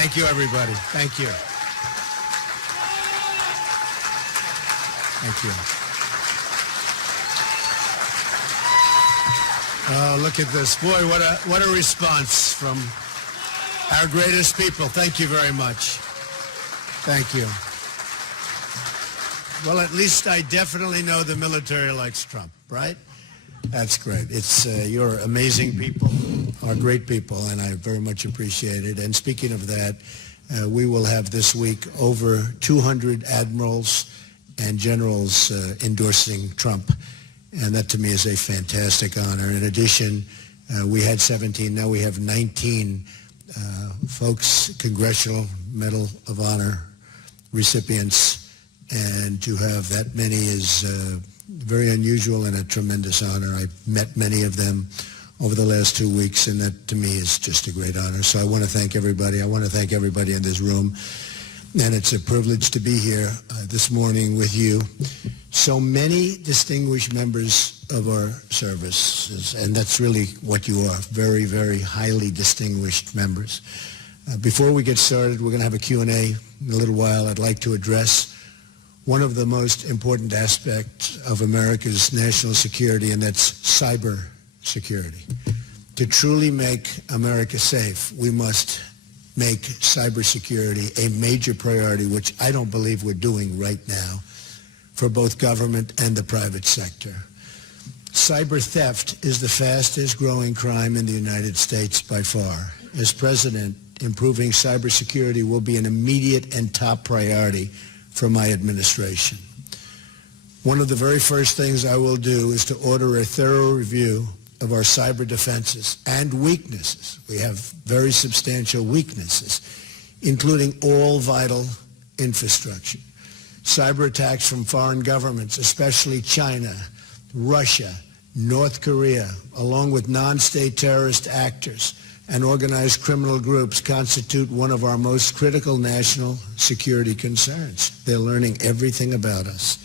Thank you, everybody. Thank you. Thank you. Look at this. Boy, what a response from our greatest people. Thank you very much. Thank you. Well, at least I definitely know the military likes Trump, right? That's great. It's you're amazing people, are great people, and I very much appreciate it. And speaking of that, we will have this week over 200 admirals and generals endorsing Trump, and that to me is a fantastic honor. In addition, we had 17, now we have 19 folks, Congressional Medal of Honor recipients, and to have that many is very unusual and a tremendous honor. I've met many of them over the last 2 weeks, and that to me is just a great honor. So I want to thank everybody. I want to thank everybody in this room, and it's a privilege to be here this morning with you. So many distinguished members of our service, and that's really what you are, very, very highly distinguished members. Before we get started, we're going to have a Q&A in a little while. I'd like to address one of the most important aspects of America's national security, and that's cyber security. To truly make America safe, we must make cybersecurity a major priority, which I don't believe we're doing right now for both government and the private sector. Cyber theft is the fastest growing crime in the United States by far. As president, improving cybersecurity will be an immediate and top priority for my administration. One of the very first things I will do is to order a thorough review of our cyber defenses and weaknesses. We have very substantial weaknesses, including all vital infrastructure. Cyber attacks from foreign governments, especially China, Russia, North Korea, along with non-state terrorist actors and organized criminal groups, constitute one of our most critical national security concerns. They're learning everything about us.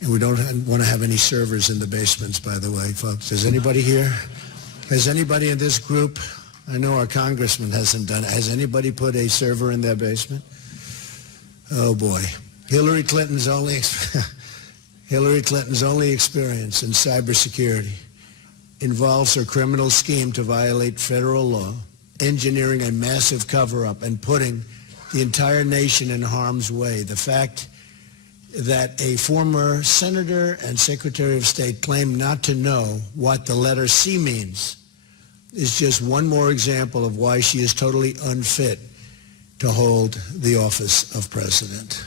And we don't want to have any servers in the basements, by the way, folks. Is anybody here? Has anybody in this group, I know our congressman hasn't done it, has anybody put a server in their basement? Oh boy. Hillary Clinton's only experience in cybersecurity involves her criminal scheme to violate federal law, engineering a massive cover-up, and putting the entire nation in harm's way. The fact that a former senator and secretary of state claimed not to know what the letter C means is just one more example of why she is totally unfit to hold the office of president.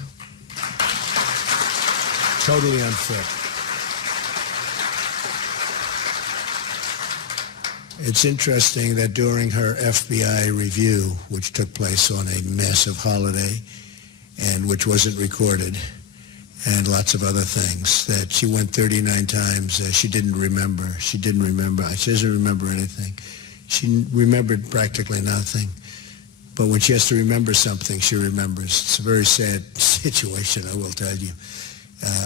Totally unfit. It's interesting that during her FBI review, which took place on a massive holiday and which wasn't recorded, and lots of other things, that she went 39 times. She didn't remember. She doesn't remember anything. She remembered practically nothing. But when she has to remember something, she remembers. It's a very sad situation, I will tell you.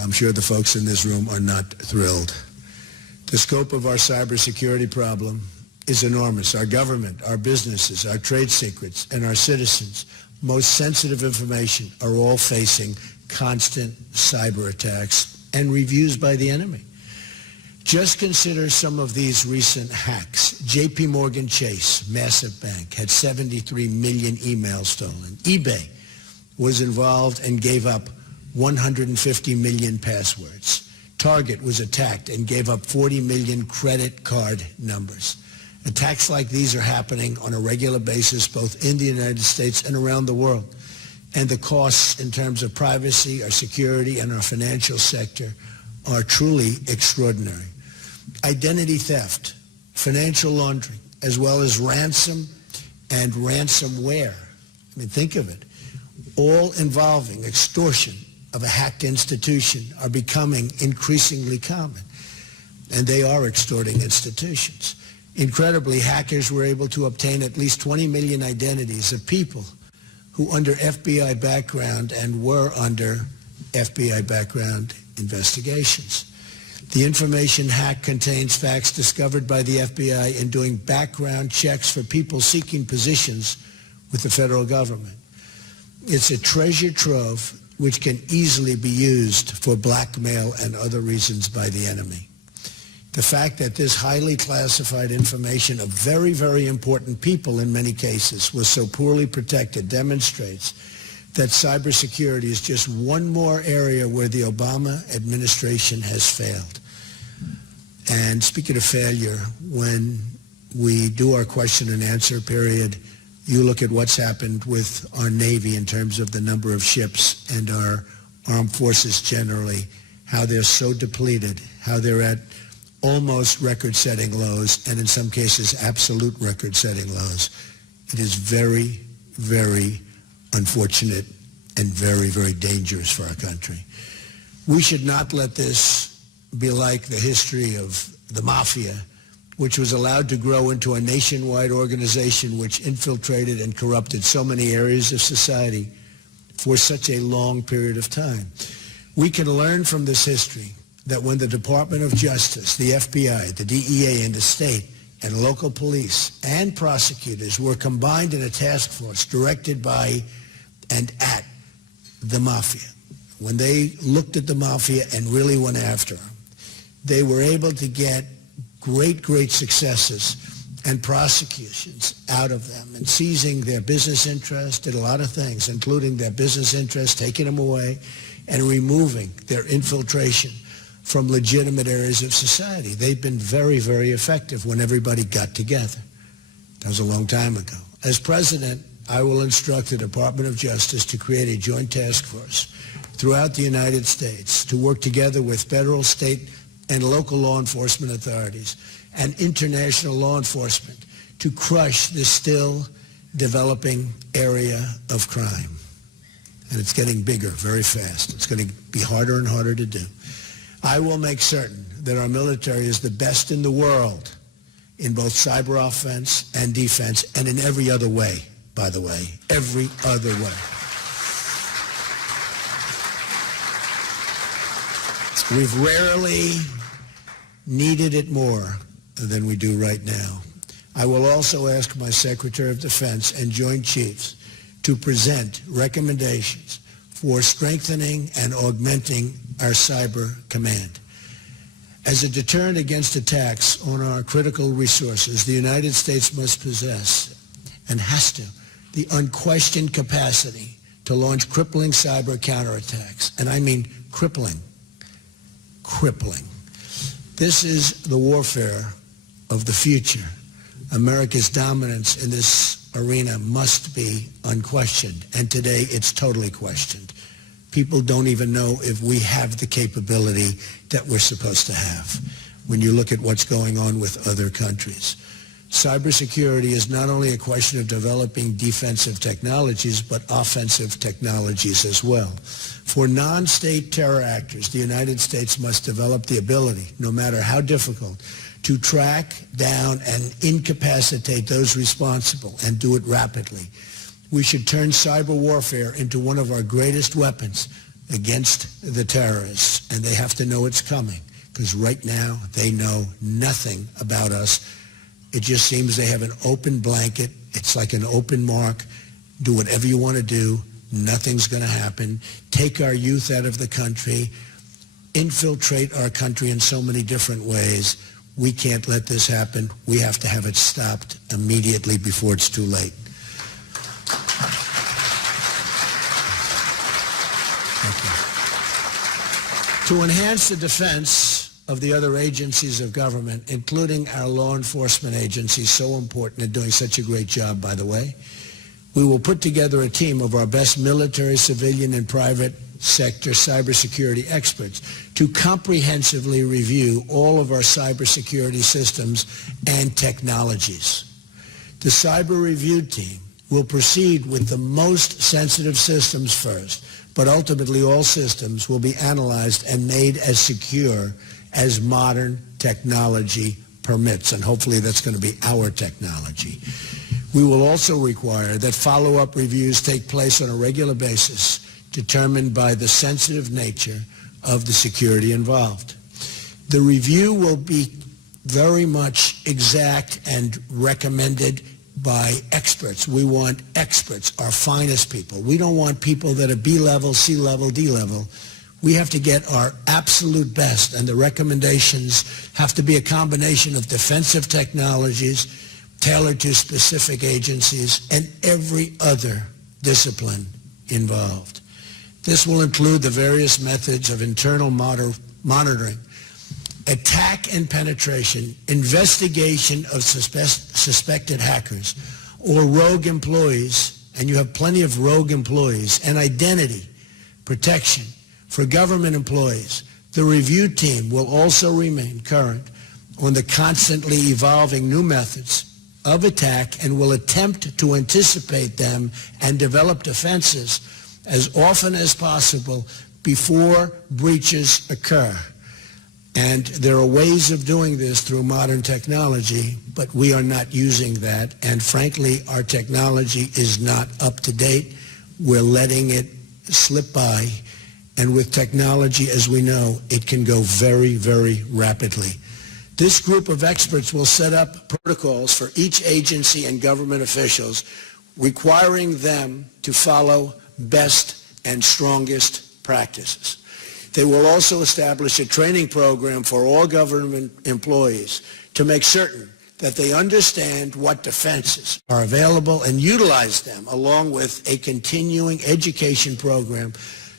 I'm sure the folks in this room are not thrilled. The scope of our cybersecurity problem is enormous. Our government, our businesses, our trade secrets, and our citizens' most sensitive information are all facing constant cyber attacks and reviews by the enemy. Just consider some of these recent hacks. J.P. Morgan Chase, massive bank, had 73 million emails stolen. eBay was involved and gave up 150 million passwords. Target was attacked and gave up 40 million credit card numbers. Attacks like these are happening on a regular basis both in the United States and around the world. And the costs in terms of privacy, our security, and our financial sector are truly extraordinary. Identity theft, financial laundering, as well as ransom and ransomware. I mean, think of it. All involving extortion of a hacked institution are becoming increasingly common. And they are extorting institutions. Incredibly, hackers were able to obtain at least 20 million identities of people who under FBI background and were under FBI background investigations. The information hack contains facts discovered by the FBI in doing background checks for people seeking positions with the federal government. It's a treasure trove which can easily be used for blackmail and other reasons by the enemy. The fact that this highly classified information of very, very important people in many cases was so poorly protected demonstrates that cybersecurity is just one more area where the Obama administration has failed. And speaking of failure, when we do our question and answer period, you look at what's happened with our Navy in terms of the number of ships and our armed forces generally, how they're so depleted, how they're at almost record-setting lows, and in some cases absolute record-setting lows. It is very, very unfortunate and very, very dangerous for our country. We should not let this be like the history of the mafia, which was allowed to grow into a nationwide organization which infiltrated and corrupted so many areas of society for such a long period of time. We can learn from this history that when the Department of Justice, the FBI, the DEA, and the state and local police and prosecutors were combined in a task force directed by and at the mafia, when they looked at the mafia and really went after them, they were able to get great, great successes and prosecutions out of them, and seizing their business interest, did a lot of things, including their business interest, taking them away, and removing their infiltration from legitimate areas of society. They've been very, very effective when everybody got together. That was a long time ago. As president, I will instruct the Department of Justice to create a joint task force throughout the United States to work together with federal, state, and local law enforcement authorities and international law enforcement to crush this still developing area of crime. And it's getting bigger very fast. It's going to be harder and harder to do. I will make certain that our military is the best in the world in both cyber offense and defense, and in every other way, by the way, every other way. We've rarely needed it more than we do right now. I will also ask my Secretary of Defense and Joint Chiefs to present recommendations for strengthening and augmenting our cyber command. As a deterrent against attacks on our critical resources, the United States must possess, and has to, the unquestioned capacity to launch crippling cyber counterattacks. And I mean crippling. Crippling. This is the warfare of the future. America's dominance in this arena must be unquestioned, and today it's totally questioned. People don't even know if we have the capability that we're supposed to have when you look at what's going on with other countries. Cybersecurity is not only a question of developing defensive technologies, but offensive technologies as well. For non-state terror actors, the United States must develop the ability, no matter how difficult, to track down and incapacitate those responsible and do it rapidly. We should turn cyber warfare into one of our greatest weapons against the terrorists, and they have to know it's coming, because right now they know nothing about us. It just seems they have an open blanket. It's like an open mark. Do whatever you want to do. Nothing's going to happen. Take our youth out of the country. Infiltrate our country in so many different ways. We can't let this happen. We have to have it stopped immediately before it's too late. To enhance the defense of the other agencies of government, including our law enforcement agencies, so important and doing such a great job, by the way, we will put together a team of our best military, civilian, and private sector cybersecurity experts to comprehensively review all of our cybersecurity systems and technologies. The cyber review team will proceed with the most sensitive systems first, but ultimately all systems will be analyzed and made as secure as modern technology permits, and hopefully that's going to be our technology. We will also require that follow-up reviews take place on a regular basis, determined by the sensitive nature of the security involved. The review will be very much exact and recommended by experts. We want experts, our finest people. We don't want people that are B-level, C-level, D-level. We have to get our absolute best, and the recommendations have to be a combination of defensive technologies tailored to specific agencies and every other discipline involved. This will include the various methods of internal monitoring, attack and penetration, investigation of suspected hackers or rogue employees, and you have plenty of rogue employees, and identity protection for government employees. The review team will also remain current on the constantly evolving new methods of attack and will attempt to anticipate them and develop defenses as often as possible before breaches occur. And there are ways of doing this through modern technology, but we are not using that. And frankly, our technology is not up to date. We're letting it slip by. And with technology, as we know, it can go very, very rapidly. This group of experts will set up protocols for each agency and government officials, requiring them to follow best and strongest practices. They will also establish a training program for all government employees to make certain that they understand what defenses are available and utilize them, along with a continuing education program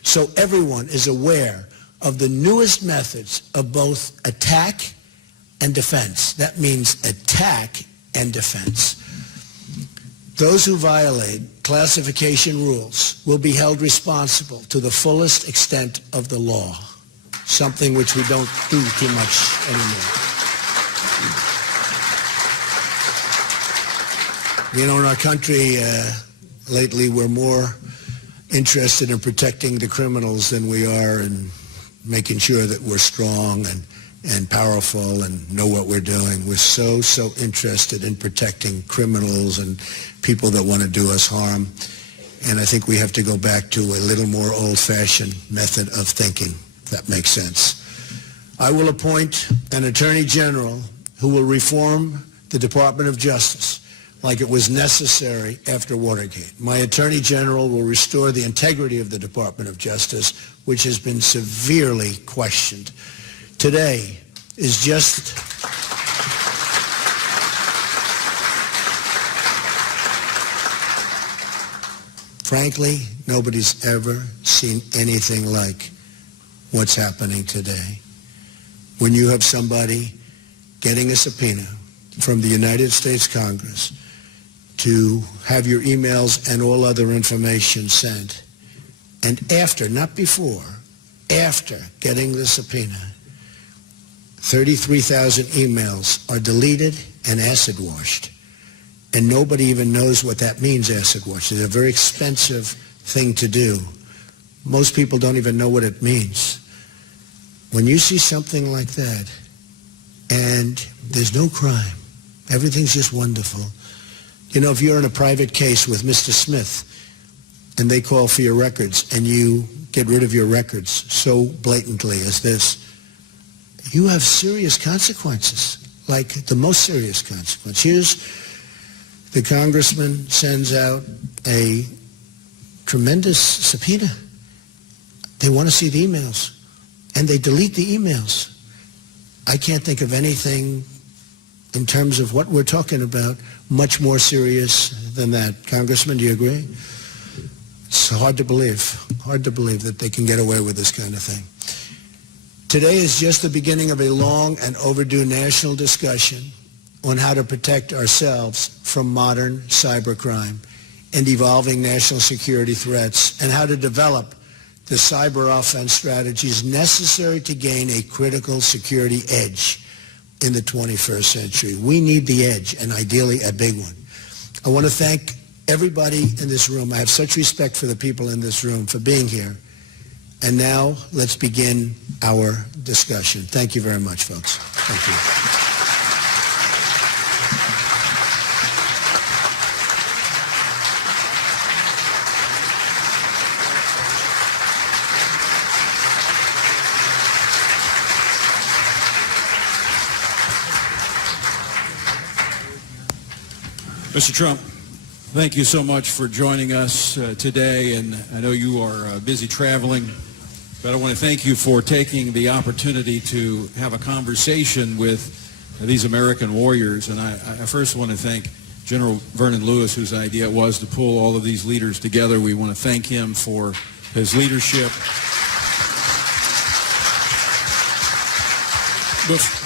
so everyone is aware of the newest methods of both attack and defense. That means attack and defense. Those who violate classification rules will be held responsible to the fullest extent of the law, something which we don't do too much anymore. You know, in our country, lately we're more interested in protecting the criminals than we are in making sure that we're strong and powerful and know what we're doing. We're so interested in protecting criminals and people that want to do us harm. And I think we have to go back to a little more old-fashioned method of thinking, if that makes sense. I will appoint an Attorney General who will reform the Department of Justice like it was necessary after Watergate. My Attorney General will restore the integrity of the Department of Justice, which has been severely questioned. Today is just frankly, nobody's ever seen anything like what's happening today. When you have somebody getting a subpoena from the United States Congress to have your emails and all other information sent, and after, not before, after getting the subpoena, 33,000 emails are deleted and acid washed. And nobody even knows what that means, acid wash. It's a very expensive thing to do. Most people don't even know what it means. When you see something like that, and there's no crime, everything's just wonderful. You know, if you're in a private case with Mr. Smith, and they call for your records, and you get rid of your records so blatantly as this, you have serious consequences, like the most serious consequence. Here's the congressman sends out a tremendous subpoena. They want to see the emails, and they delete the emails. I can't think of anything in terms of what we're talking about much more serious than that. Congressman, do you agree? It's hard to believe that they can get away with this kind of thing. Today is just the beginning of a long and overdue national discussion on how to protect ourselves from modern cybercrime and evolving national security threats, and how to develop the cyber offense strategies necessary to gain a critical security edge in the 21st century. We need the edge, and ideally a big one. I want to thank everybody in this room. I have such respect for the people in this room for being here. And now let's begin our discussion. Thank you very much, folks. Thank you. Mr. Trump, thank you so much for joining us today, and I know you are busy traveling, but I want to thank you for taking the opportunity to have a conversation with these American warriors. And I first want to thank General Vernon Lewis, whose idea it was to pull all of these leaders together. We want to thank him for his leadership.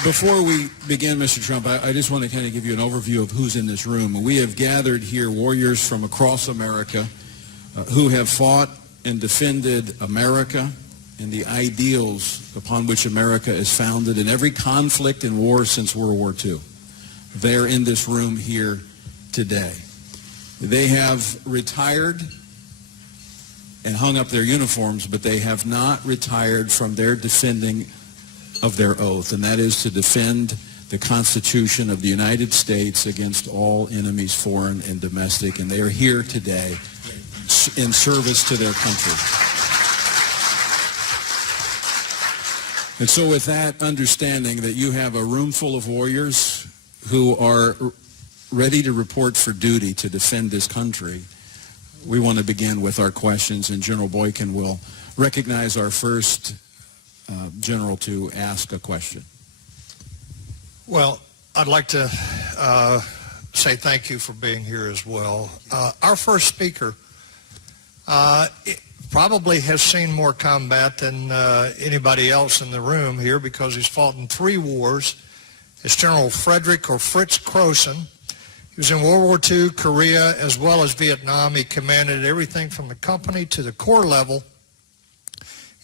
Before we begin, Mr. Trump, I just want to kind of give you an overview of who's in this room. We have gathered here warriors from across America who have fought and defended America and the ideals upon which America is founded in every conflict and war since World War II. They're in this room here today. They have retired and hung up their uniforms, but they have not retired from their defending of their oath, and that is to defend the Constitution of the United States against all enemies, foreign and domestic, and they are here today in service to their country. And so with that understanding that you have a room full of warriors who are ready to report for duty to defend this country, we want to begin with our questions, and General Boykin will recognize our first general to ask a question. Well, I'd like to say thank you for being here as well. Our first speaker probably has seen more combat than anybody else in the room here because he's fought in 3 wars. It's General Frederick or Fritz Croson. He was in World War II, Korea, as well as Vietnam. He commanded everything from the company to the corps level,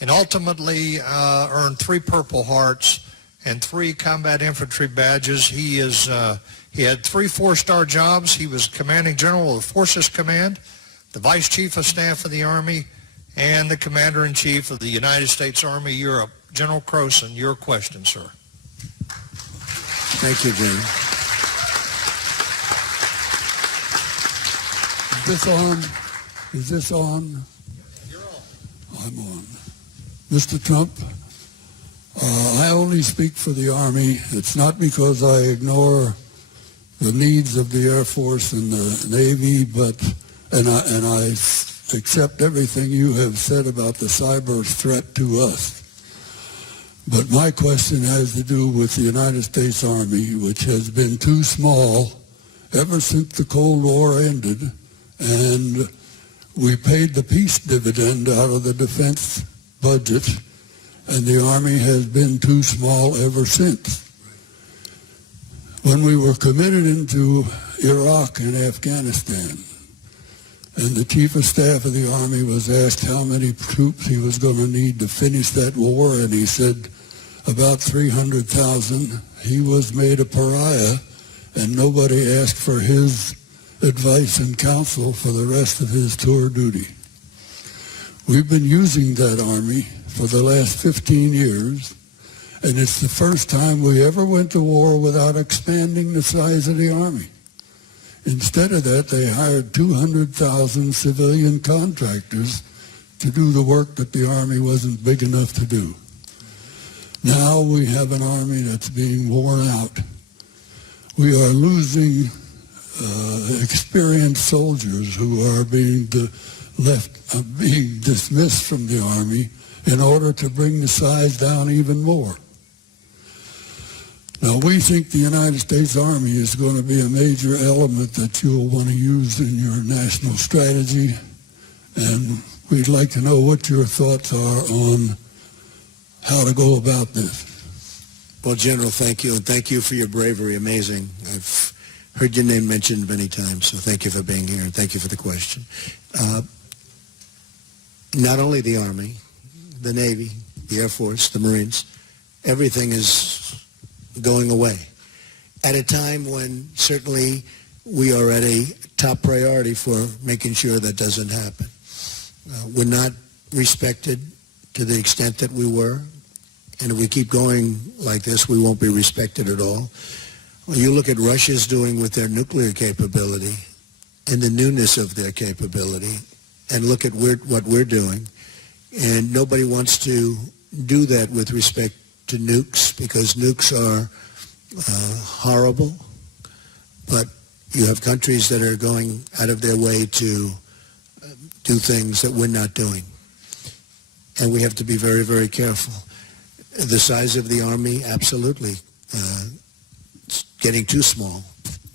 and ultimately earned 3 Purple Hearts and 3 combat infantry badges. He had 3 4-star jobs. He was commanding general of the Forces Command, the Vice Chief of Staff of the Army, and the Commander-in-Chief of the United States Army Europe. General Croson, your question, sir. Thank you, Jim. Is this on? You're on. I'm on. Mr. Trump, I only speak for the Army. It's not because I ignore the needs of the Air Force and the Navy, and I accept everything you have said about the cyber threat to us. But my question has to do with the United States Army, which has been too small ever since the Cold War ended, and we paid the peace dividend out of the defense budget, and the Army has been too small ever since. When we were committed into Iraq and Afghanistan, and the Chief of Staff of the Army was asked how many troops he was going to need to finish that war, and he said about 300,000. He was made a pariah, and nobody asked for his advice and counsel for the rest of his tour duty. We've been using that Army for the last 15 years, and it's the first time we ever went to war without expanding the size of the Army. Instead of that, they hired 200,000 civilian contractors to do the work that the Army wasn't big enough to do. Now we have an Army that's being worn out. We are losing experienced soldiers who are being dismissed from the Army in order to bring the size down even more. Now, we think the United States Army is going to be a major element that you'll want to use in your national strategy, and we'd like to know what your thoughts are on how to go about this. Well, General, thank you, and thank you for your bravery. Amazing. I've heard your name mentioned many times, so thank you for being here, and thank you for the question. Not only the Army, the Navy, the Air Force, the Marines, everything is going away at a time when certainly we are at a top priority for making sure that doesn't happen. We're not respected to the extent that we were, and if we keep going like this, we won't be respected at all. Well, you look at Russia's doing with their nuclear capability and the newness of their capability, and look at what we're doing, and nobody wants to do that with respect to nukes, because nukes are horrible, but You have countries that are going out of their way to do things that we're not doing. And we have to be very, very careful. The size of the Army, absolutely. It's getting too small.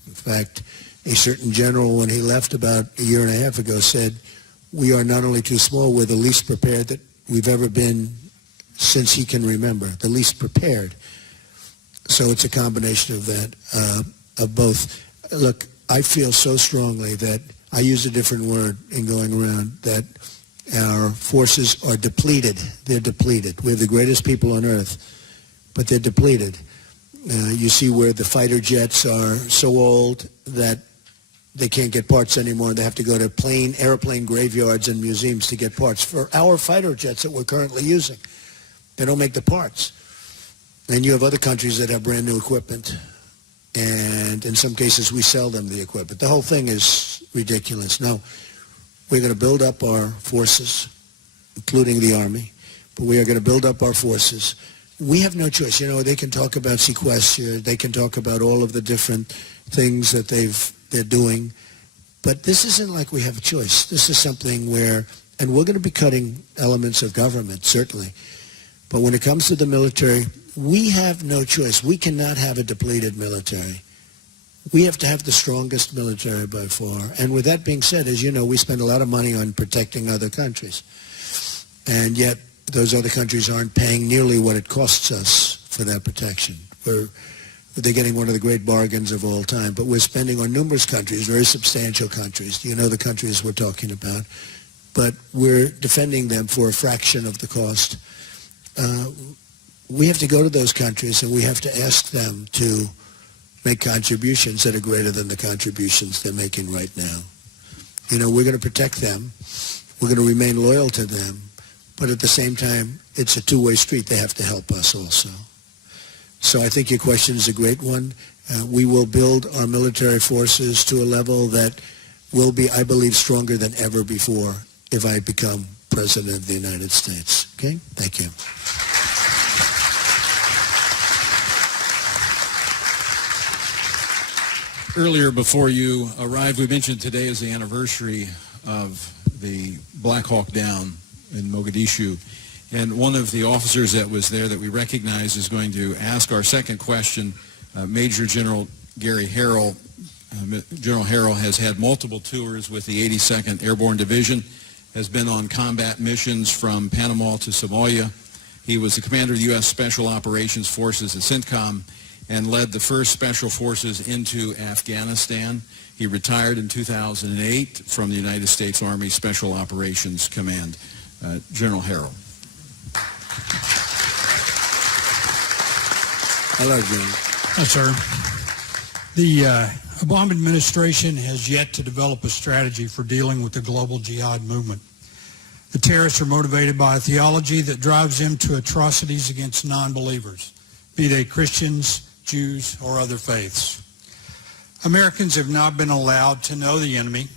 In fact, a certain general, when he left about a year and a half ago, said, we are not only too small, we're the least prepared that we've ever been since he can remember, the least prepared. So it's a combination of that, of both. Look, I feel so strongly that, I use a different word in going around, that our forces are depleted. They're depleted. We have the greatest people on earth, but they're depleted. You see where the fighter jets are so old that they can't get parts anymore. They have to go to airplane graveyards and museums to get parts for our fighter jets that we're currently using. They don't make the parts. And you have other countries that have brand new equipment. And in some cases, we sell them the equipment. The whole thing is ridiculous. No, we're going to build up our forces, including the Army, but we are going to build up our forces. We have no choice. You know, they can talk about sequester. They can talk about all of the different things that they're doing. But this isn't like we have a choice. This is something where, and we're going to be cutting elements of government, certainly. But when it comes to the military, we have no choice. We cannot have a depleted military. We have to have the strongest military by far. And with that being said, as you know, we spend a lot of money on protecting other countries. And yet, those other countries aren't paying nearly what it costs us for that protection. They're getting one of the great bargains of all time. But we're spending on numerous countries, very substantial countries. You know the countries we're talking about. But we're defending them for a fraction of the cost. We have to go to those countries and we have to ask them to make contributions that are greater than the contributions they're making right now. You know, we're going to protect them. We're going to remain loyal to them. But at the same time, it's a two-way street. They have to help us also. So I think your question is a great one. We will build our military forces to a level that will be, I believe, stronger than ever before if I become President of the United States. Okay? Thank you. Earlier, before you arrived, we mentioned today is the anniversary of the Black Hawk Down in Mogadishu. And one of the officers that was there that we recognize is going to ask our second question, Major General Gary Harrell. General Harrell has had multiple tours with the 82nd Airborne Division, has been on combat missions from Panama to Somalia. He was the commander of the U.S. Special Operations Forces at CENTCOM and led the first special forces into Afghanistan. He retired in 2008 from the United States Army Special Operations Command. General Harrell. Hello, General. Yes, sir. The Obama administration has yet to develop a strategy for dealing with the global jihad movement. The terrorists are motivated by a theology that drives them to atrocities against non-believers, be they Christians, Jews, or other faiths. Americans have not been allowed to know the enemy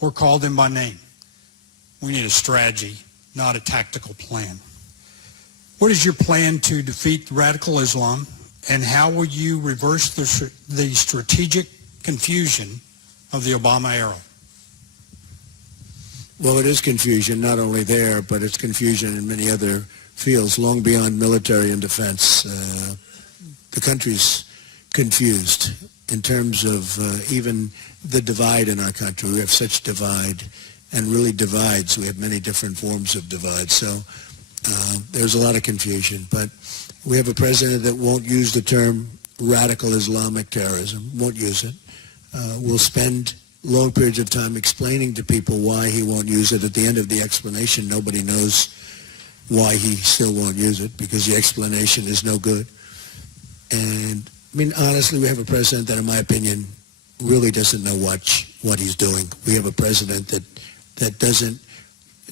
or call them by name. We need a strategy, not a tactical plan. What is your plan to defeat radical Islam, and how will you reverse the strategic confusion of the Obama era? Well, it is confusion, not only there, but it's confusion in many other fields, long beyond military and defense. The country's confused in terms of even the divide in our country. We have such divide, and really divides. We have many different forms of divide. So there's a lot of confusion. But we have a president that won't use the term radical Islamic terrorism, won't use it. We'll spend long periods of time explaining to people why he won't use it. At the end of the explanation, nobody knows why he still won't use it, because the explanation is no good. And, I mean, honestly, we have a president that, in my opinion, really doesn't know what he's doing. We have a president that doesn't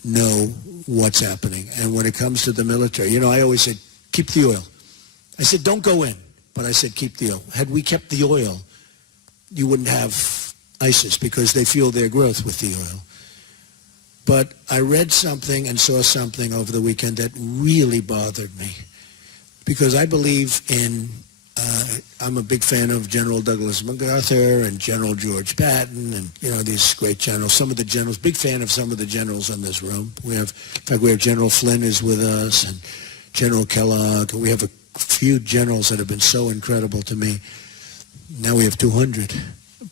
know what's happening. And when it comes to the military, you know, I always said, keep the oil. I said, don't go in. But I said, keep the oil. Had we kept the oil, you wouldn't have ISIS, because they fuel their growth with the oil. But I read something and saw something over the weekend that really bothered me, because I believe in I'm a big fan of General Douglas MacArthur and General George Patton and, these great generals. Some of the generals, big fan of some of the generals in this room. We have General Flynn is with us and General Kellogg. We have a few generals that have been so incredible to me. Now we have 200.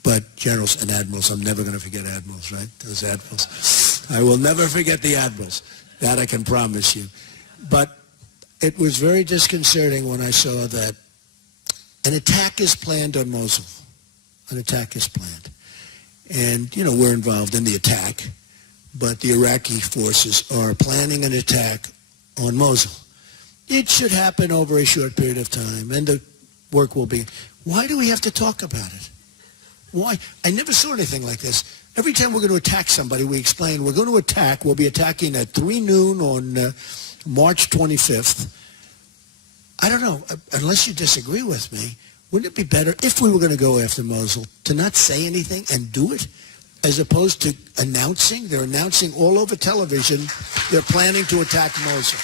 But generals and admirals, I'm never going to forget admirals, right? Those admirals. I will never forget the admirals. That I can promise you. But it was very disconcerting when I saw that an attack is planned on Mosul. An attack is planned. And, we're involved in the attack, but the Iraqi forces are planning an attack on Mosul. It should happen over a short period of time, and the work will be. Why do we have to talk about it? Why? I never saw anything like this. Every time we're going to attack somebody, we explain we're going to attack. We'll be attacking at 3 noon on March 25th. I don't know, unless you disagree with me, wouldn't it be better if we were going to go after Mosul to not say anything and do it as opposed to announcing? They're announcing all over television they're planning to attack Mosul.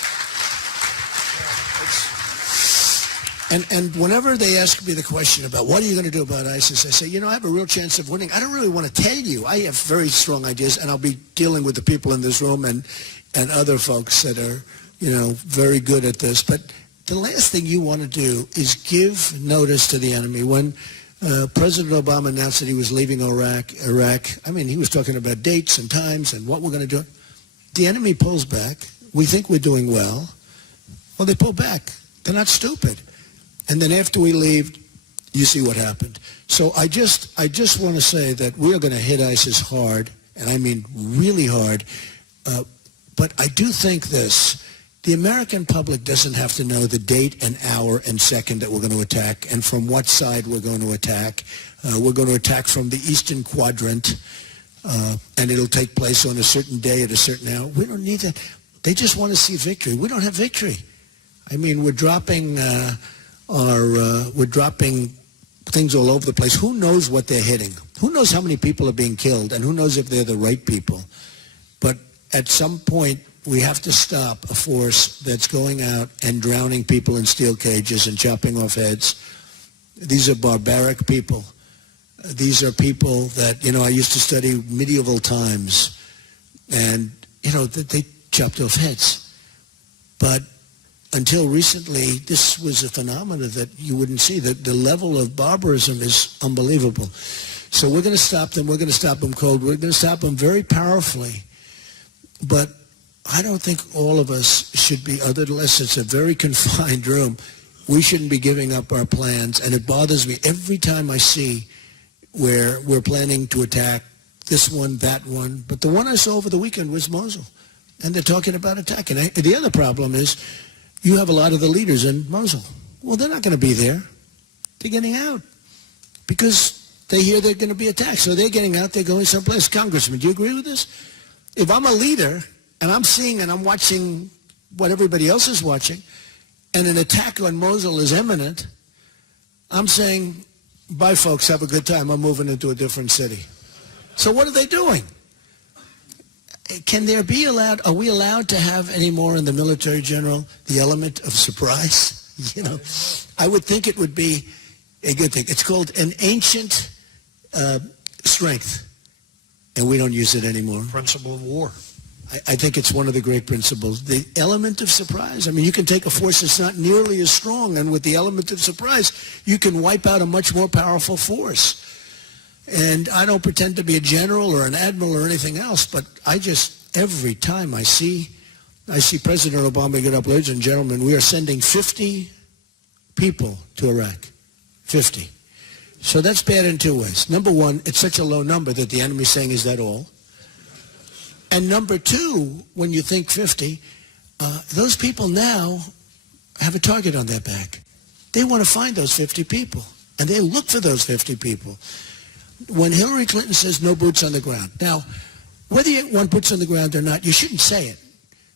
And whenever they ask me the question about what are you going to do about ISIS, I say, I have a real chance of winning. I don't really want to tell you. I have very strong ideas, and I'll be dealing with the people in this room and other folks that are, very good at this. But the last thing you want to do is give notice to the enemy. When President Obama announced that he was leaving Iraq, he was talking about dates and times and what we're going to do. The enemy pulls back. We think we're doing well. Well, they pull back. They're not stupid. And then after we leave, you see what happened. So I just want to say that we are going to hit ISIS hard, and I mean really hard. But I do think this. The American public doesn't have to know the date and hour and second that we're going to attack and from what side we're going to attack. We're going to attack from the eastern quadrant, and it'll take place on a certain day at a certain hour. We don't need that. They just want to see victory. We don't have victory. We're dropping we're dropping things all over the place. Who knows what they're hitting? Who knows how many people are being killed? And who knows if they're the right people? But at some point, we have to stop a force that's going out and drowning people in steel cages and chopping off heads. These are barbaric people. These are people that, I used to study medieval times, and, they chopped off heads. But until recently, this was a phenomenon that you wouldn't see. The level of barbarism is unbelievable. So we're going to stop them. We're going to stop them cold. We're going to stop them very powerfully. But I don't think all of us should be, unless it's a very confined room, we shouldn't be giving up our plans. And it bothers me every time I see where we're planning to attack this one, that one. But the one I saw over the weekend was Mosul. And they're talking about attacking. The other problem is you have a lot of the leaders in Mosul. Well, they're not going to be there. They're getting out because they hear they're going to be attacked. So they're getting out. They're going someplace. Congressman, do you agree with this? If I'm a leader and I'm seeing and I'm watching what everybody else is watching, and an attack on Mosul is imminent, I'm saying, bye, folks, have a good time. I'm moving into a different city. So what are they doing? Can there be allowed, are we allowed to have any more in the military, General, the element of surprise? I would think it would be a good thing. It's called an ancient strength, and we don't use it anymore. Principle of war. I think it's one of the great principles. The element of surprise. You can take a force that's not nearly as strong, and with the element of surprise, you can wipe out a much more powerful force. And I don't pretend to be a general or an admiral or anything else, but every time I see President Obama get up, ladies and gentlemen, we are sending 50 people to Iraq. 50. So that's bad in two ways. Number one, it's such a low number that the enemy's saying, is that all? And number two, when you think 50, those people now have a target on their back. They want to find those 50 people, and they look for those 50 people. When Hillary Clinton says no boots on the ground, now, whether you want boots on the ground or not, you shouldn't say it,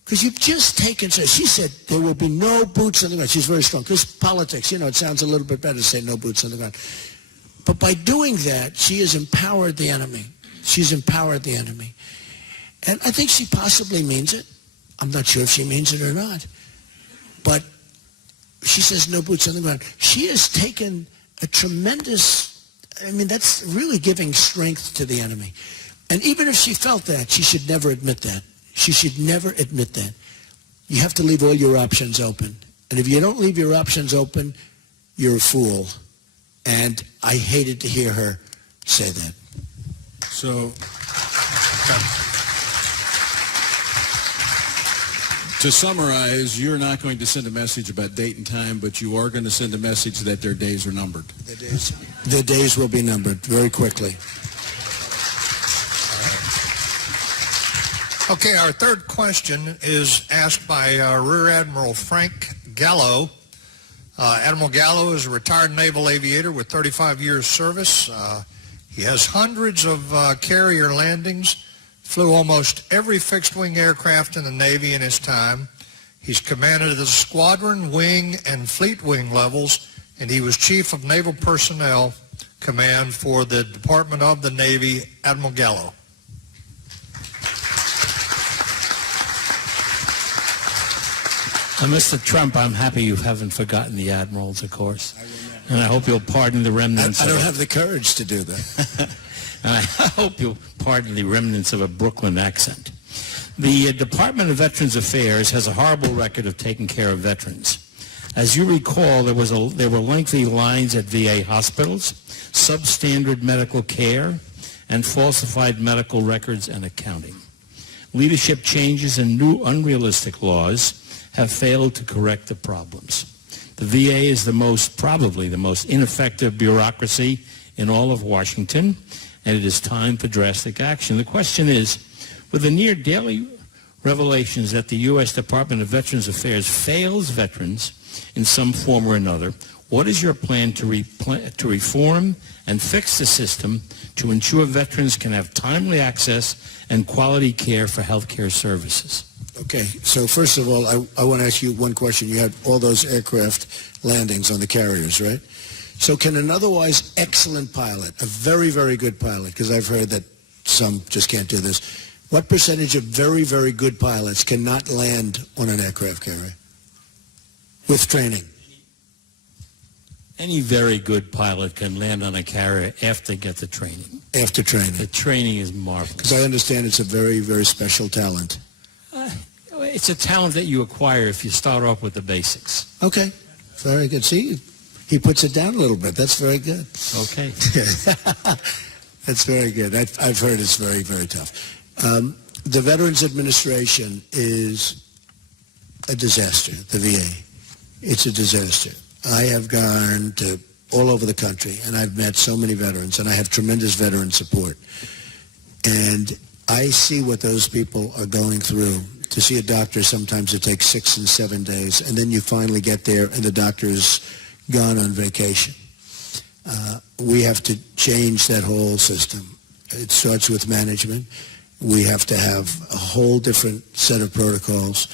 because you've just taken, so she said there will be no boots on the ground. She's very strong, because politics, it sounds a little bit better to say no boots on the ground. But by doing that, she has empowered the enemy. She's empowered the enemy. And I think she possibly means it. I'm not sure if she means it or not. But she says no boots on the ground. She has taken a tremendous, that's really giving strength to the enemy. And even if she felt that, she should never admit that. She should never admit that. You have to leave all your options open. And if you don't leave your options open, you're a fool. And I hated to hear her say that. So, to summarize, you're not going to send a message about date and time, but you are going to send a message that their days are numbered. Their days will be numbered very quickly. Okay, our third question is asked by Rear Admiral Frank Gallo. Admiral Gallo is a retired naval aviator with 35 years service. He has hundreds of carrier landings, flew almost every fixed-wing aircraft in the Navy in his time. He's commanded the squadron, wing, and fleet wing levels, and he was Chief of Naval Personnel Command for the Department of the Navy. Admiral Gallo. Mr. Trump, I'm happy you haven't forgotten the admirals, of course. And I hope you'll pardon the remnants. I don't have the courage to do that. And I hope you'll pardon the remnants of a Brooklyn accent. The Department of Veterans Affairs has a horrible record of taking care of veterans. As you recall, there were lengthy lines at VA hospitals, substandard medical care, and falsified medical records and accounting. Leadership changes and new unrealistic laws have failed to correct the problems. The VA is probably the most ineffective bureaucracy in all of Washington, and it is time for drastic action. The question is, with the near daily revelations that the U.S. Department of Veterans Affairs fails veterans in some form or another, what is your plan to reform and fix the system to ensure veterans can have timely access and quality care for health care services? Okay, so first of all, I want to ask you one question. You had all those aircraft landings on the carriers, right? So can an otherwise excellent pilot, a very, very good pilot, because I've heard that some just can't do this, what percentage of very, very good pilots cannot land on an aircraft carrier with training? Any very good pilot can land on a carrier after they get the training. After training. The training is marvelous. Because I understand it's a very, very special talent. It's a talent that you acquire if you start off with the basics. Okay, very good. See, he puts it down a little bit. That's very good. Okay. That's very good. I've heard it's very, very tough. The Veterans Administration is a disaster, the VA. It's a disaster. I have gone to all over the country, and I've met so many veterans, and I have tremendous veteran support. And I see what those people are going through. To see a doctor, sometimes it takes 6 and 7 days, and then you finally get there, and the doctor's gone on vacation. We have to change that whole system. It starts with management. We have to have a whole different set of protocols.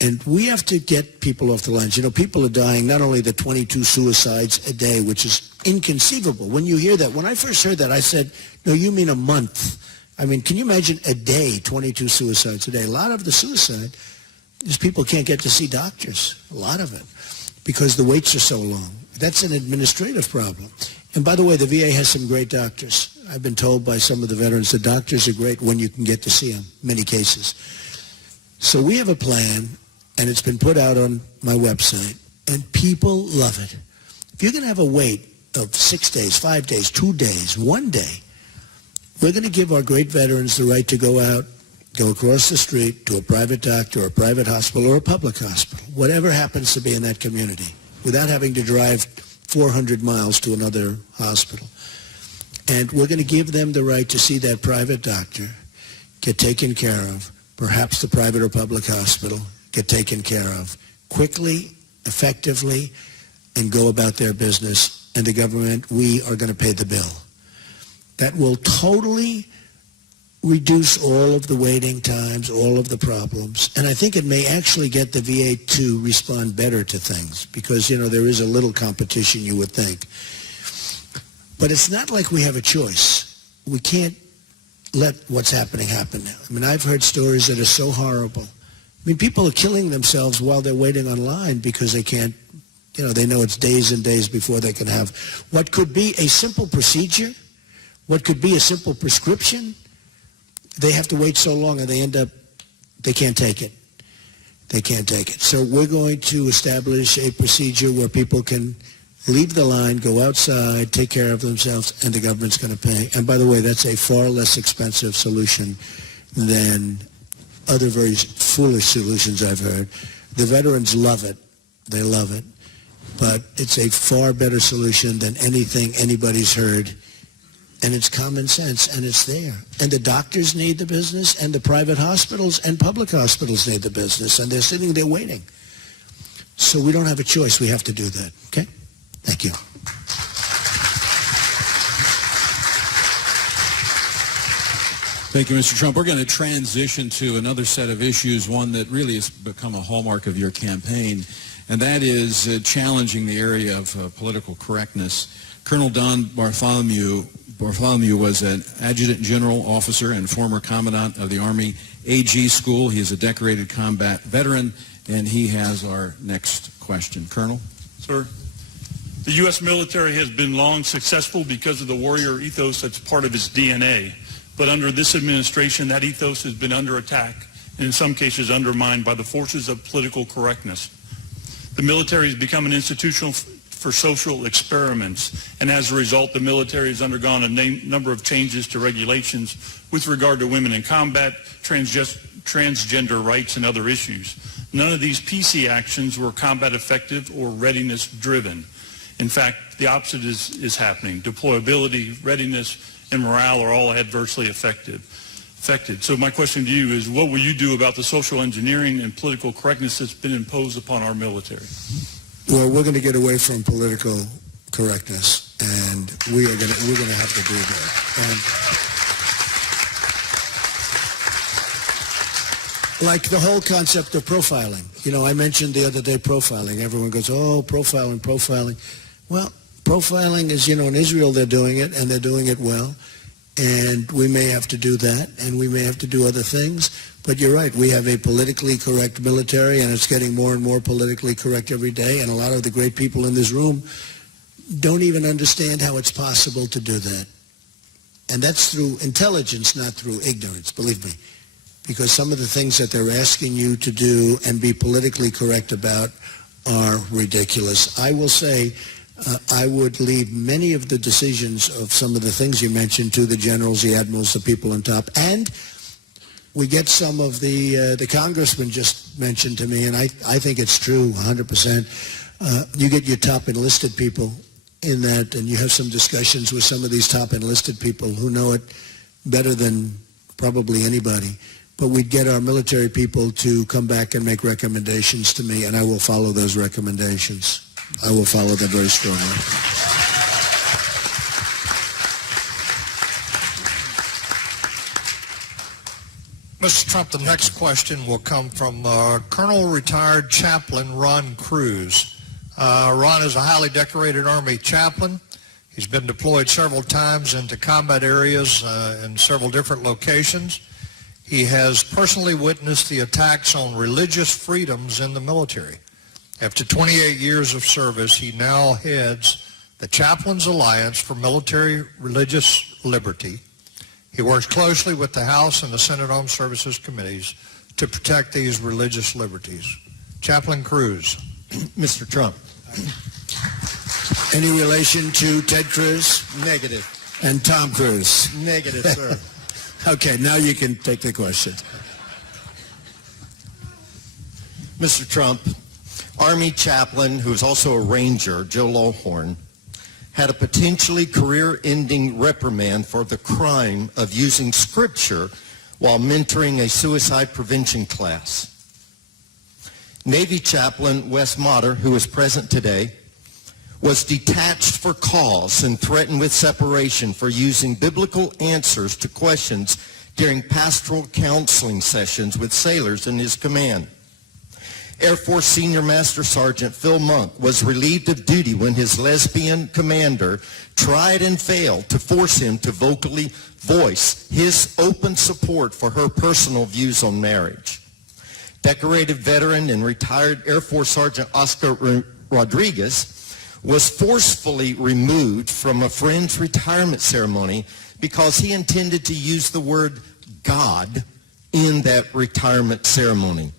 And we have to get people off the lines. You know, people are dying, not only the 22 suicides a day, which is inconceivable. When you hear that, when I first heard that, I said, no, you mean a month. I mean, can you imagine a day, 22 suicides a day? A lot of the suicide is people can't get to see doctors, a lot of it, because the waits are so long. That's an administrative problem. And by the way, the VA has some great doctors. I've been told by some of the veterans the doctors are great when you can get to see them, many cases. So we have a plan, and it's been put out on my website, and people love it. If you're going to have a wait of 6 days, 5 days, 2 days, 1 day, we're going to give our great veterans the right to go out, go across the street to a private doctor or a private hospital or a public hospital, whatever happens to be in that community, without having to drive 400 miles to another hospital. And we're going to give them the right to see that private doctor, get taken care of, perhaps the private or public hospital, get taken care of quickly, effectively, and go about their business. And the government, we are going to pay the bill. That will totally reduce all of the waiting times, all of the problems. And I think it may actually get the VA to respond better to things because, you know, there is a little competition, you would think. But it's not like we have a choice. We can't let what's happening happen now. I mean, I've heard stories that are so horrible. I mean, people are killing themselves while they're waiting online because they can't They know it's days and days before they can have what could be a simple procedure, what could be a simple prescription. They have to wait so long, and they can't take it. They can't take it. So we're going to establish a procedure where people can leave the line, go outside, take care of themselves, and the government's going to pay. And by the way, that's a far less expensive solution than other very foolish solutions I've heard. The veterans love it. They love it. But it's a far better solution than anything anybody's heard. And it's common sense, and it's there. And the doctors need the business, and the private hospitals and public hospitals need the business, and they're sitting there waiting. So we don't have a choice. We have to do that. Okay? Thank you. Thank you, Mr. Trump. We're going to transition to another set of issues, one that really has become a hallmark of your campaign, and that is challenging the area of political correctness. Colonel Don Bartholomew was an adjutant general officer and former commandant of the Army AG School. He is a decorated combat veteran, and he has our next question. Colonel? Sir, the U.S. military has been long successful because of the warrior ethos that's part of its DNA. But under this administration, that ethos has been under attack and in some cases undermined by the forces of political correctness. The military has become an institution for social experiments, and as a result, the military has undergone a number of changes to regulations with regard to women in combat, transgender rights, and other issues. None of these PC actions were combat effective or readiness driven. In fact, the opposite is happening. Deployability, readiness, and morale are all adversely affected. So my question to you is, what will you do about the social engineering and political correctness that's been imposed upon our military? Well, we're going to get away from political correctness, and we're going to have to do that. And like the whole concept of profiling. I mentioned the other day profiling. Everyone goes, oh, profiling. Well, profiling is, in Israel they're doing it, and they're doing it well. And we may have to do that, and we may have to do other things. But you're right, we have a politically correct military, and it's getting more and more politically correct every day. And a lot of the great people in this room don't even understand how it's possible to do that. And that's through intelligence, not through ignorance, believe me. Because some of the things that they're asking you to do and be politically correct about are ridiculous. I will say, I would leave many of the decisions of some of the things you mentioned to the generals, the admirals, the people on top. And we get some of the congressman just mentioned to me, and I think it's true 100%. You get your top enlisted people in that, and you have some discussions with some of these top enlisted people who know it better than probably anybody. But we'd get our military people to come back and make recommendations to me, and I will follow those recommendations. I will follow them very strongly. Mr. Trump, the next question will come from Colonel Retired Chaplain Ron Cruz. Ron is a highly decorated Army chaplain. He's been deployed several times into combat areas in several different locations. He has personally witnessed the attacks on religious freedoms in the military. After 28 years of service, he now heads the Chaplains Alliance for Military Religious Liberty. He works closely with the House and the Senate Armed Services Committees to protect these religious liberties. Chaplain Cruz. Mr. Trump. Any relation to Ted Cruz Negative. and Tom Cruise? Negative, sir. Okay, now you can take the question. Mr. Trump, Army chaplain, who's also a Ranger, Joe Lawhorn, had a potentially career-ending reprimand for the crime of using scripture while mentoring a suicide prevention class. Navy chaplain Wes Motter, who is present today, was detached for cause and threatened with separation for using biblical answers to questions during pastoral counseling sessions with sailors in his command. Air Force Senior Master Sergeant Phil Monk was relieved of duty when his lesbian commander tried and failed to force him to vocally voice his open support for her personal views on marriage. Decorated veteran and retired Air Force Sergeant Oscar Rodriguez, was forcefully removed from a friend's retirement ceremony because he intended to use the word God in that retirement ceremony.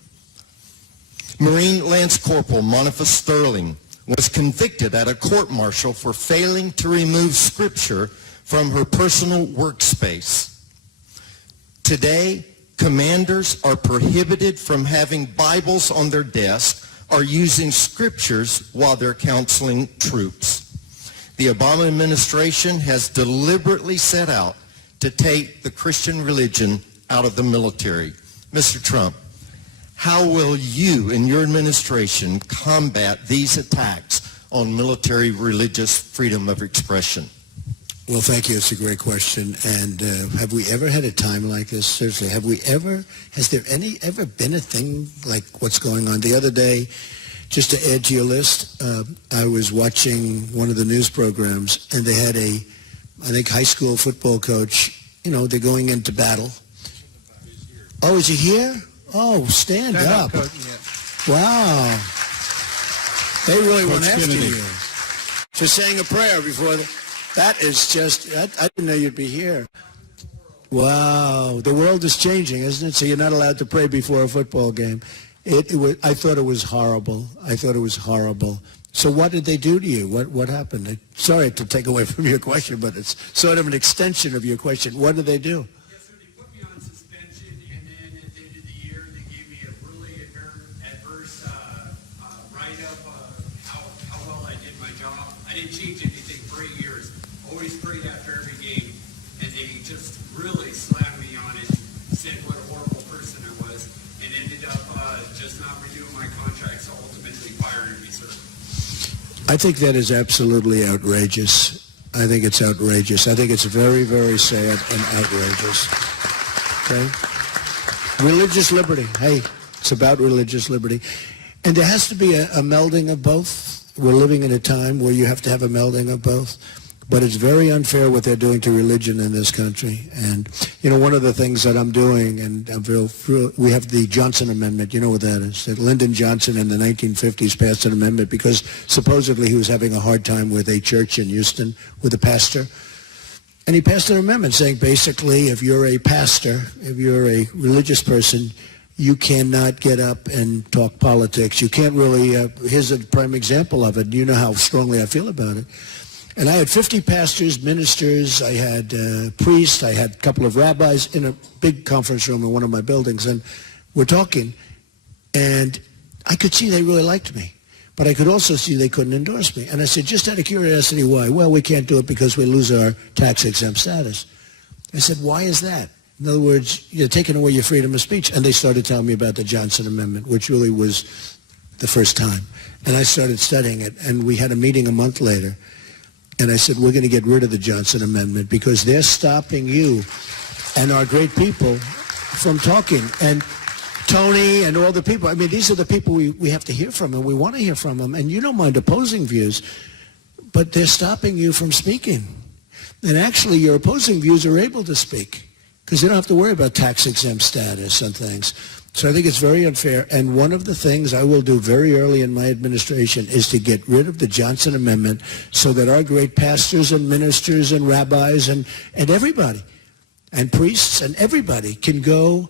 Marine Lance Corporal Monica Sterling was convicted at a court-martial for failing to remove scripture from her personal workspace. Today, commanders are prohibited from having Bibles on their desk or using scriptures while they're counseling troops. The Obama administration has deliberately set out to take the Christian religion out of the military. Mr. Trump, how will you and your administration combat these attacks on military religious freedom of expression? Well, thank you. It's a great question. And have we ever had a time like this? Seriously, has there ever been a thing like what's going on? The other day, just to add to your list, I was watching one of the news programs, and they had I think, high school football coach. You know, they're going into battle. Oh, is he here? Oh, stand up. Coach. Wow. They really went after Kennedy. you. Just saying a prayer before that is just, I didn't know you'd be here. Wow. The world is changing, isn't it? So you're not allowed to pray before a football game. I thought it was horrible. So what did they do to you? What happened? Sorry to take away from your question, but it's sort of an extension of your question. What did they do? Yes, sir. They put me on suspension, and then at the end of the year, they gave me a really adverse write-up how well I did my job. I didn't change anything for 8 years. Always prayed after every game, and they just really slammed me on it, said what a horrible person I was, and ended up just not renewing my contract, so ultimately firing me, sir. I think that is absolutely outrageous. I think it's outrageous. I think it's very, very sad and outrageous. Okay? Religious liberty. Hey, it's about religious liberty. And there has to be a melding of both. We're living in a time where you have to have a melding of both. But it's very unfair what they're doing to religion in this country. And, you know, one of the things that I'm doing, and we have the Johnson Amendment. You know what that is? That Lyndon Johnson in the 1950s passed an amendment because supposedly he was having a hard time with a church in Houston, with a pastor. And he passed an amendment saying basically if you're a pastor, if you're a religious person, you cannot get up and talk politics. You can't really, here's a prime example of it. You know how strongly I feel about it. And I had 50 pastors, ministers, I had priests, I had a couple of rabbis in a big conference room in one of my buildings, and we're talking, and I could see they really liked me, but I could also see they couldn't endorse me. And I said, just out of curiosity, why? Well, we can't do it because we lose our tax-exempt status. I said, why is that? In other words, you're taking away your freedom of speech. And they started telling me about the Johnson Amendment, which really was the first time. And I started studying it, and we had a meeting a month later. And I said, we're going to get rid of the Johnson Amendment because they're stopping you and our great people from talking. And Tony and all the people, I mean, these are the people we have to hear from, and we want to hear from them. And you don't mind opposing views, but they're stopping you from speaking. And actually, your opposing views are able to speak because they don't have to worry about tax-exempt status and things. So I think it's very unfair. And one of the things I will do very early in my administration is to get rid of the Johnson Amendment so that our great pastors and ministers and rabbis and everybody and priests and everybody can go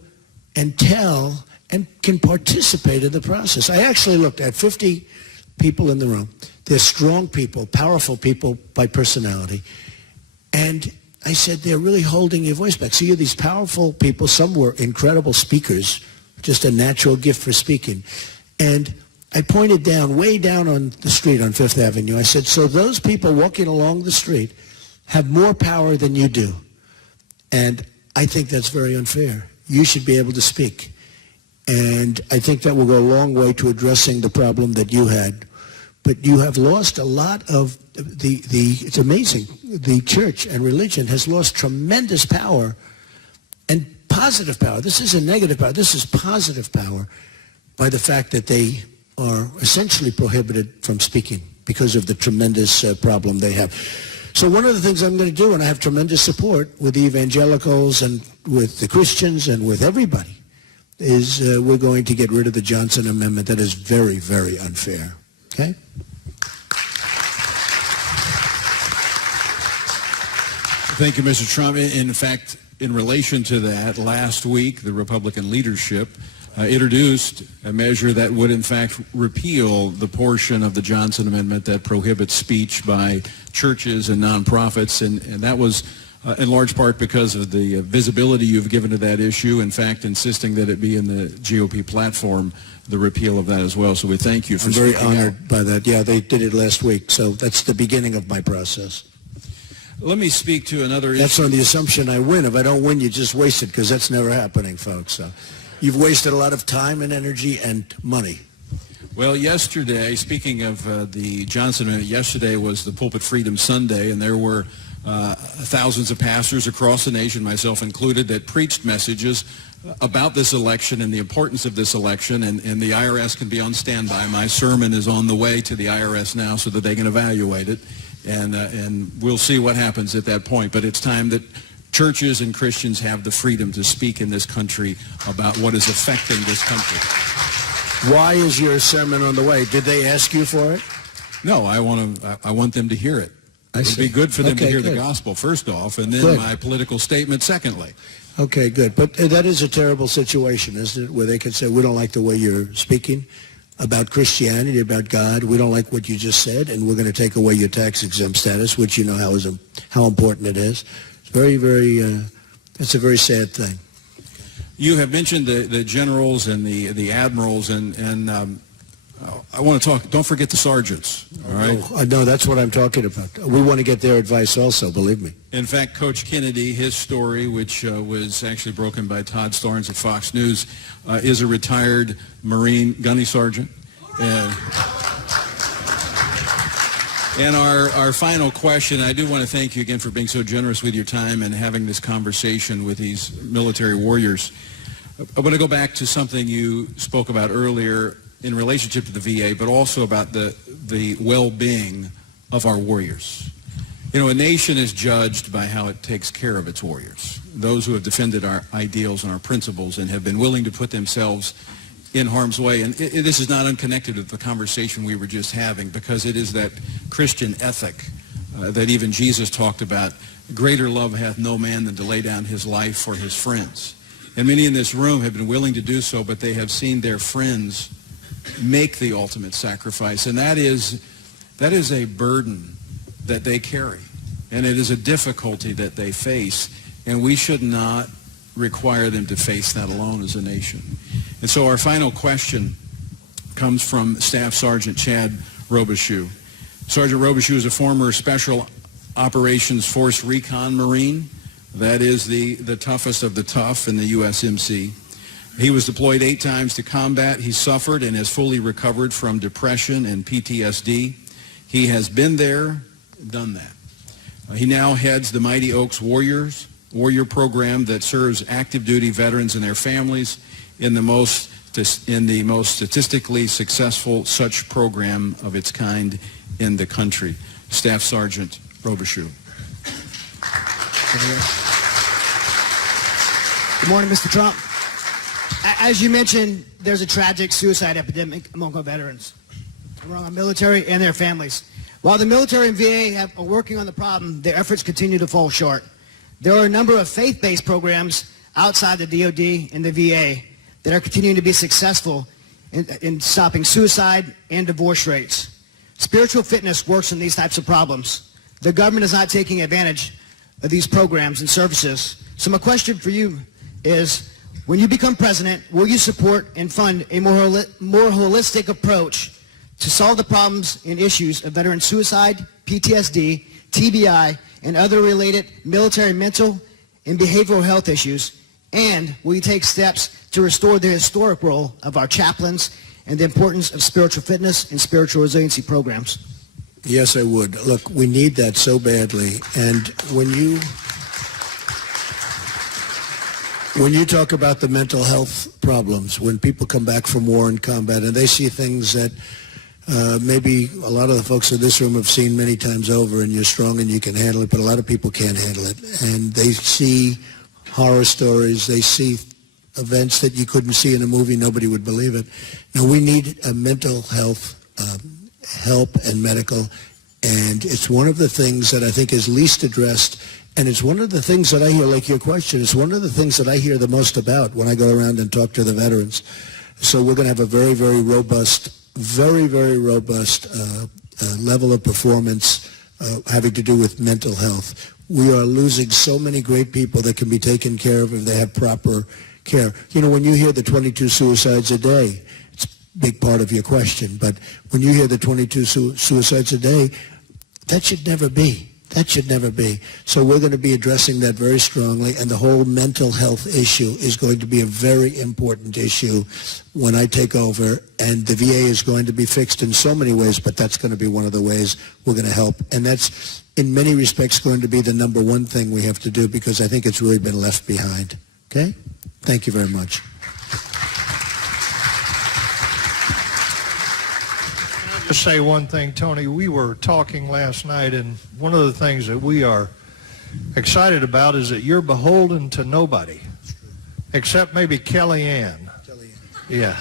and tell and can participate in the process. I actually looked at 50 people in the room. They're strong people, powerful people by personality. And I said, they're really holding your voice back. See, you're these powerful people. Some were incredible speakers, just a natural gift for speaking. And I pointed down, way down on the street on Fifth Avenue. I said, so those people walking along the street have more power than you do. And I think that's very unfair. You should be able to speak. And I think that will go a long way to addressing the problem that you had. But you have lost a lot of it's amazing. The church and religion has lost tremendous power and positive power. This isn't negative power. This is positive power by the fact that they are essentially prohibited from speaking because of the tremendous problem they have. So one of the things I'm going to do, and I have tremendous support with the evangelicals and with the Christians and with everybody, is we're going to get rid of the Johnson Amendment. That is very, very unfair. Okay? Thank you, Mr. Trump. In fact, in relation to that, last week, the Republican leadership introduced a measure that would, in fact, repeal the portion of the Johnson Amendment that prohibits speech by churches and nonprofits, and that was in large part because of the visibility you've given to that issue, in fact, insisting that it be in the GOP platform, the repeal of that as well. So we thank you for I'm very speaking out. honored by that. Yeah, they did it last week, so that's the beginning of my process. Let me speak to another That's issue. on the assumption I win. If I don't win, you just waste it, because that's never happening, folks. So you've wasted a lot of time and energy and money. Well, yesterday, speaking of the Johnson Amendment, yesterday was the Pulpit Freedom Sunday, and there were thousands of pastors across the nation, myself included, that preached messages about this election and the importance of this election, and the IRS can be on standby. My sermon is on the way to the IRS now so that they can evaluate it, and we'll see what happens at that point. But it's time that churches and Christians have the freedom to speak in this country about what is affecting this country. Why is your sermon on the way? Did they ask you for it? No, I want them to hear it. It would be good for them to hear the gospel, first off, and then my political statement, secondly. Okay, good. But that is a terrible situation, isn't it, where they could say, we don't like the way you're speaking about Christianity, about God. We don't like what you just said, and we're going to take away your tax-exempt status, which you know how important it is. It's very, very, it's a very sad thing. You have mentioned the generals and the admirals, and I want to talk, don't forget the sergeants, all right? No, that's what I'm talking about. We want to get their advice also, believe me. In fact, Coach Kennedy, his story, which was actually broken by Todd Starnes at Fox News, is a retired Marine gunny sergeant. And our final question, I do want to thank you again for being so generous with your time and having this conversation with these military warriors. I want to go back to something you spoke about earlier in relationship to the VA, but also about the well-being of our warriors. You know, a nation is judged by how it takes care of its warriors, those who have defended our ideals and our principles and have been willing to put themselves in harm's way. And this is not unconnected with the conversation we were just having, because it is that Christian ethic that even Jesus talked about. Greater love hath no man than to lay down his life for his friends. And many in this room have been willing to do so, but they have seen their friends make the ultimate sacrifice. And that is a burden that they carry. And it is a difficulty that they face. And we should not require them to face that alone as a nation. And so our final question comes from Staff Sergeant Chad Robichaux. Sergeant Robichaux is a former Special Operations Force Recon Marine. That is the toughest of the tough in the USMC. He was deployed 8 times to combat. He suffered and has fully recovered from depression and PTSD. He has been there, done that. He now heads the Mighty Oaks Warrior program that serves active duty veterans and their families in the most statistically successful such program of its kind in the country. Staff Sergeant Robichaux. Good morning, Mr. Trump. As you mentioned, there's a tragic suicide epidemic among our veterans, among our military and their families. While the military and VA are working on the problem, their efforts continue to fall short. There are a number of faith-based programs outside the DOD and the VA that are continuing to be successful in stopping suicide and divorce rates. Spiritual fitness works on these types of problems. The government is not taking advantage of these programs and services. So my question for you is, when you become president, will you support and fund a more holistic approach to solve the problems and issues of veteran suicide, PTSD, TBI, and other related military mental and behavioral health issues? And will you take steps to restore the historic role of our chaplains and the importance of spiritual fitness and spiritual resiliency programs? Yes, I would. Look, we need that so badly. And when you talk about the mental health problems, when people come back from war and combat and they see things that maybe a lot of the folks in this room have seen many times over, and you're strong and you can handle it, but a lot of people can't handle it. And they see horror stories, they see events that you couldn't see in a movie, nobody would believe it. Now, we need a mental health help and medical, and it's one of the things that I think is least addressed And it's one of the things that I hear, like your question, it's one of the things that I hear the most about when I go around and talk to the veterans. So we're going to have a very, very robust level of performance having to do with mental health. We are losing so many great people that can be taken care of if they have proper care. You know, when you hear the 22 suicides a day, it's a big part of your question, but when you hear the 22 suicides a day, that should never be. That should never be. So we're going to be addressing that very strongly, and the whole mental health issue is going to be a very important issue when I take over, and the VA is going to be fixed in so many ways, but that's going to be one of the ways we're going to help. And that's, in many respects, going to be the number one thing we have to do, because I think it's really been left behind. Okay? Thank you very much. To say one thing, Tony, we were talking last night, and one of the things that we are excited about is that you're beholden to nobody, except maybe Kellyanne. Yeah.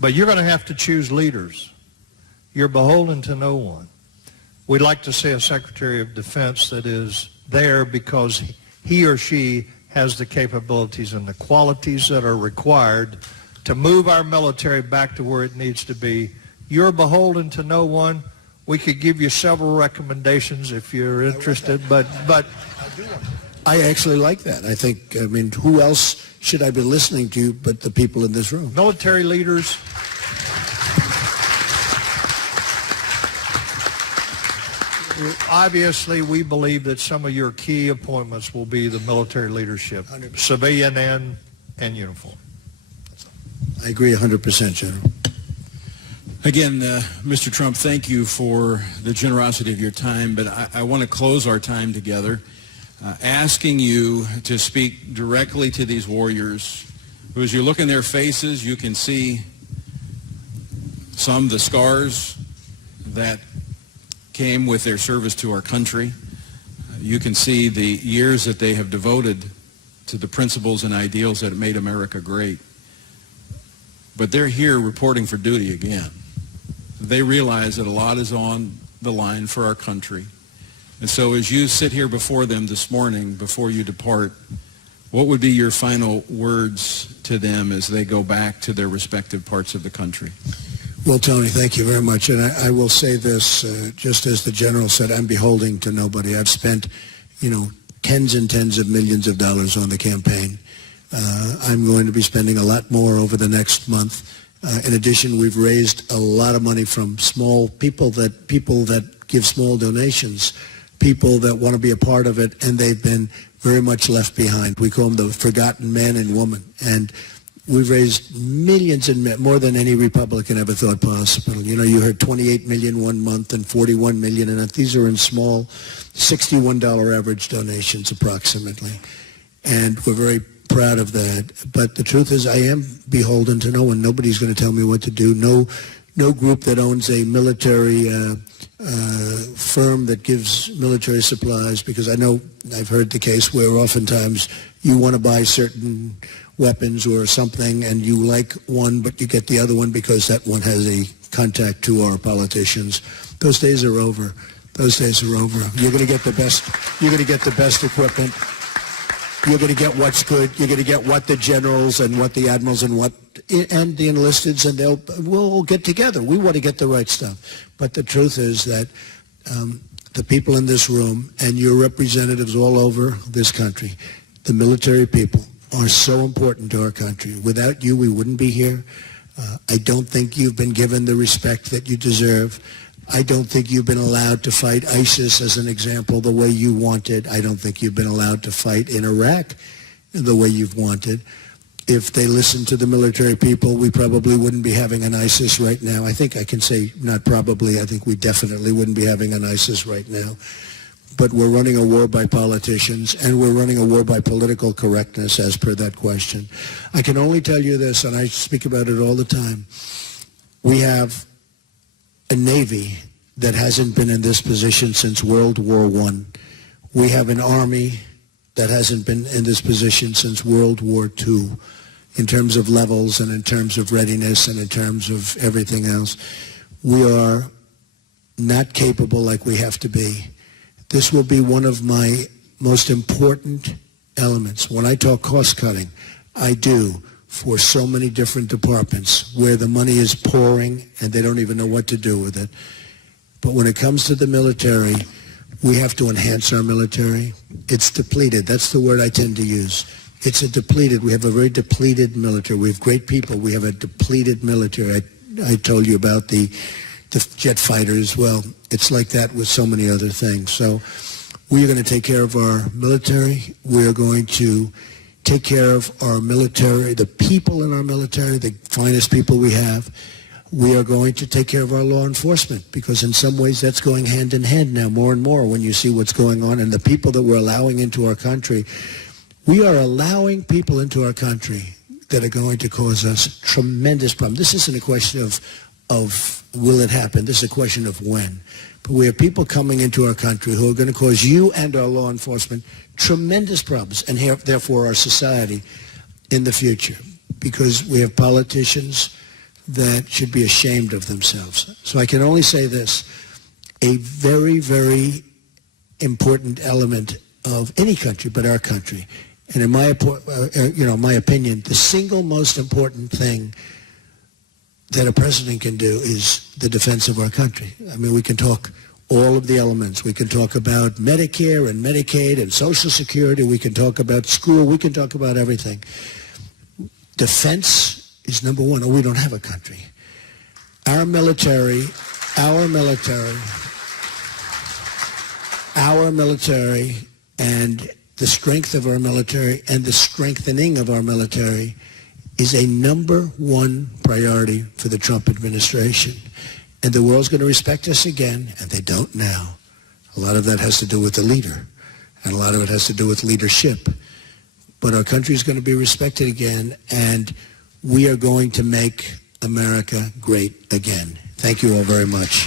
But you're going to have to choose leaders. You're beholden to no one. We'd like to see a Secretary of Defense that is there because he or she has the capabilities and the qualities that are required to move our military back to where it needs to be. You're beholden to no one. We could give you several recommendations if you're interested, but I actually like that. I think, I mean, who else should I be listening to but the people in this room? military leaders. Obviously, we believe that some of your key appointments will be the military leadership, 100%. civilian and uniform. I agree 100%, General. Again, Mr. Trump, thank you for the generosity of your time, but I want to close our time together asking you to speak directly to these warriors who, as you look in their faces, you can see some of the scars that came with their service to our country. You can see the years that they have devoted to the principles and ideals that made America great. But they're here reporting for duty again. They realize that a lot is on the line for our country. And so as you sit here before them this morning, before you depart, what would be your final words to them as they go back to their respective parts of the country? Well, Tony, thank you very much. And I will say this, just as the General said, I'm beholden to nobody. I've spent, tens and tens of millions of dollars on the campaign. I'm going to be spending a lot more over the next month. In addition, we've raised a lot of money from people that give small donations, people that want to be a part of it, and they've been very much left behind. We call them the forgotten man and woman. And we've raised millions and more than any Republican ever thought possible. You heard 28 million one month and 41 million, and these are in small $61 average donations approximately. And we're very proud of that. But the truth is, I am beholden to no one. Nobody's going to tell me what to do. No group that owns a military firm that gives military supplies, because I know I've heard the case where oftentimes you want to buy certain weapons or something and you like one but you get the other one because that one has a contact to our politicians. Those days are over. Those days are over. You're going to get the best. You're going to get the best equipment. You're going to get what's good. You're going to get what the generals and what the admirals and the enlisteds, and we'll all get together. We want to get the right stuff. But the truth is that the people in this room and your representatives all over this country, the military people, are so important to our country. Without you, we wouldn't be here. I don't think you've been given the respect that you deserve. I don't think you've been allowed to fight ISIS, as an example, the way you wanted. I don't think you've been allowed to fight in Iraq the way you've wanted. If they listened to the military people, we probably wouldn't be having an ISIS right now. I think I can say, not probably, I think we definitely wouldn't be having an ISIS right now. But we're running a war by politicians, and we're running a war by political correctness, as per that question. I can only tell you this, and I speak about it all the time. We have a Navy that hasn't been in this position since World War I. We have an Army that hasn't been in this position since World War II, in terms of levels and in terms of readiness and in terms of everything else. We are not capable like we have to be. This will be one of my most important elements. When I talk cost cutting, I do for so many different departments where the money is pouring and they don't even know what to do with it. But when it comes to the military, we have to enhance our military. It's depleted. That's the word I tend to use. It's a depleted. We have a very depleted military. We have great people. We have a depleted military. I told you about the jet fighters. Well, it's like that with so many other things. So we are going to take care of our military. We are going to take care of our military, the people in our military, the finest people we have. We are going to take care of our law enforcement, because in some ways that's going hand in hand now more and more when you see what's going on and the people that we're allowing into our country. We are allowing people into our country that are going to cause us tremendous problems. This isn't a question of will it happen. This is a question of when. But we have people coming into our country who are going to cause you and our law enforcement tremendous problems, and therefore our society in the future, because we have politicians that should be ashamed of themselves. So I can only say this: a very, very important element of any country but our country, and in my opinion, the single most important thing that a president can do is the defense of our country. I mean, we can talk all of the elements. We can talk about Medicare and Medicaid and Social Security. We can talk about school. We can talk about everything. Defense is number one, or we don't have a country. Our military, and the strength of our military and the strengthening of our military is a number one priority for the Trump administration. And the world's going to respect us again, and they don't now. A lot of that has to do with the leader, and a lot of it has to do with leadership. But our country is going to be respected again, and we are going to make America great again. Thank you all very much.